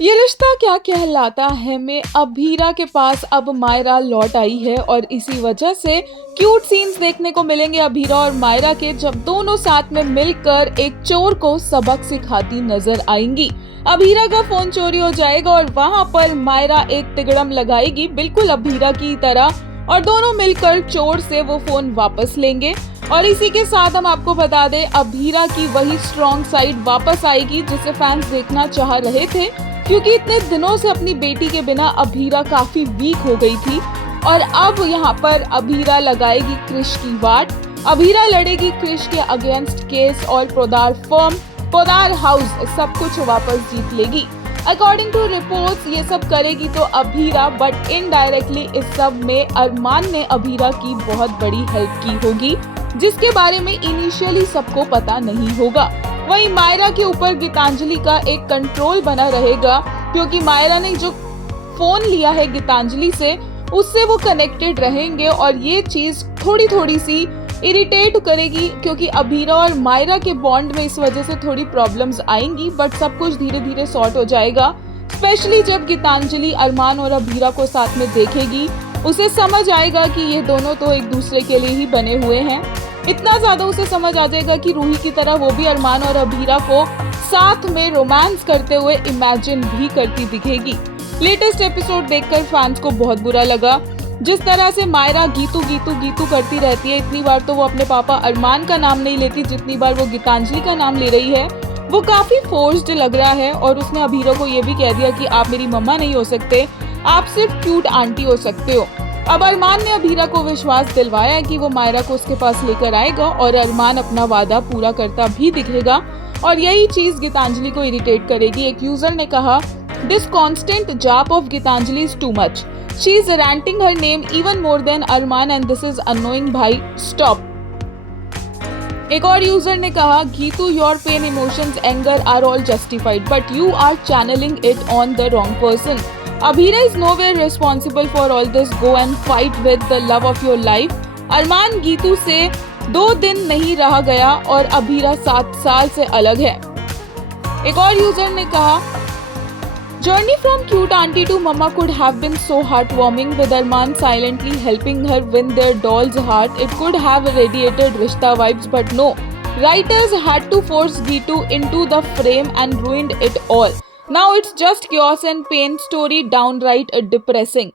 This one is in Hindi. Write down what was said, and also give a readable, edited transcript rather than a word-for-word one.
ये रिश्ता क्या कहलाता है में अभीरा के पास अब मायरा लौट आई है और इसी वजह से क्यूट सीन्स देखने को मिलेंगे अभीरा और मायरा के, जब दोनों साथ में मिलकर एक चोर को सबक सिखाती नजर आएंगी। अभीरा का फोन चोरी हो जाएगा और वहां पर मायरा एक तिगड़म लगाएगी बिल्कुल अभीरा की तरह, और दोनों मिलकर चोर से वो फोन वापस लेंगे। और इसी के साथ हम आपको बता दें, अभीरा की वही स्ट्रॉन्ग साइड वापस आएगी जिसे फैंस देखना चाह रहे थे, क्योंकि इतने दिनों से अपनी बेटी के बिना अभीरा काफी वीक हो गई थी। और अब यहाँ पर अभीरा लगाएगी क्रिश की वाट। अभीरा लड़ेगी क्रिश के अगेंस्ट केस और पोदार हाउस सब कुछ वापस जीत लेगी। अकॉर्डिंग टू रिपोर्ट्स ये सब करेगी तो अभीरा, बट इनडायरेक्टली इस सब में अरमान ने अभीरा की बहुत बड़ी हेल्प की होगी, जिसके बारे में इनिशियली सबको पता नहीं होगा। वहीं मायरा के ऊपर गीतांजलि का एक कंट्रोल बना रहेगा, क्योंकि मायरा ने जो फोन लिया है गीतांजलि से उससे वो कनेक्टेड रहेंगे और ये चीज थोड़ी सी इरिटेट करेगी, क्योंकि अभीरा और मायरा के बॉन्ड में इस वजह से थोड़ी प्रॉब्लम्स आएंगी, बट सब कुछ धीरे धीरे सॉर्ट हो जाएगा। स्पेशली जब गीतांजलि अरमान और अभीरा को साथ में देखेगी, उसे समझ आएगा कि ये दोनों तो एक दूसरे के लिए ही बने हुए हैं। इतना ज्यादा उसे समझ आ जाएगा कि रूही की तरह वो भी अरमान और अभीरा को साथ में रोमांस करते हुए इमेजिन भी करती दिखेगी। लेटेस्ट एपिसोड देखकर फैंस को बहुत बुरा लगा। जिस तरह से मायरा गीतू गीतू गीतू करती रहती है, इतनी बार तो वो अपने पापा अरमान का नाम नहीं लेती जितनी बार वो गीतांजलि का नाम ले रही है। वो काफी फोर्स्ड लग रहा है और उसने अभीरा को ये भी कह दिया कि आप मेरी मम्मा नहीं हो सकते, आप सिर्फ क्यूट आंटी हो सकते हो। अब अरमान ने अभीरा को विश्वास दिलवाया है कि वो मायरा को उसके पास लेकर आएगा और अरमान अपना वादा पूरा करता भी दिखेगा, और यही चीज गीतांजलि को इरिटेट करेगी। एक यूजर ने कहा, दिस कॉन्स्टेंट जाप of Geetanjali is too much, she is ranting her name even more than Armaan and this is annoying, भाई स्टॉप। एक और यूजर ने कहा, Geetu your pain emotions anger are all justified but you are channeling it on the wrong person. Abhira is nowhere responsible for all this. Go and fight with the love of your life. अरमान गीतू से 2 दिन नहीं रहा गया और अभीरा 7 साल से अलग है। एक और यूजर ने कहा, Journey from cute auntie to mama could have been so heartwarming with Arman silently helping her win their doll's heart. It could have radiated Rishta vibes, but no. Writers had to force Geetu into the frame and ruined it all. Now it's just chaos and pain story, downright depressing.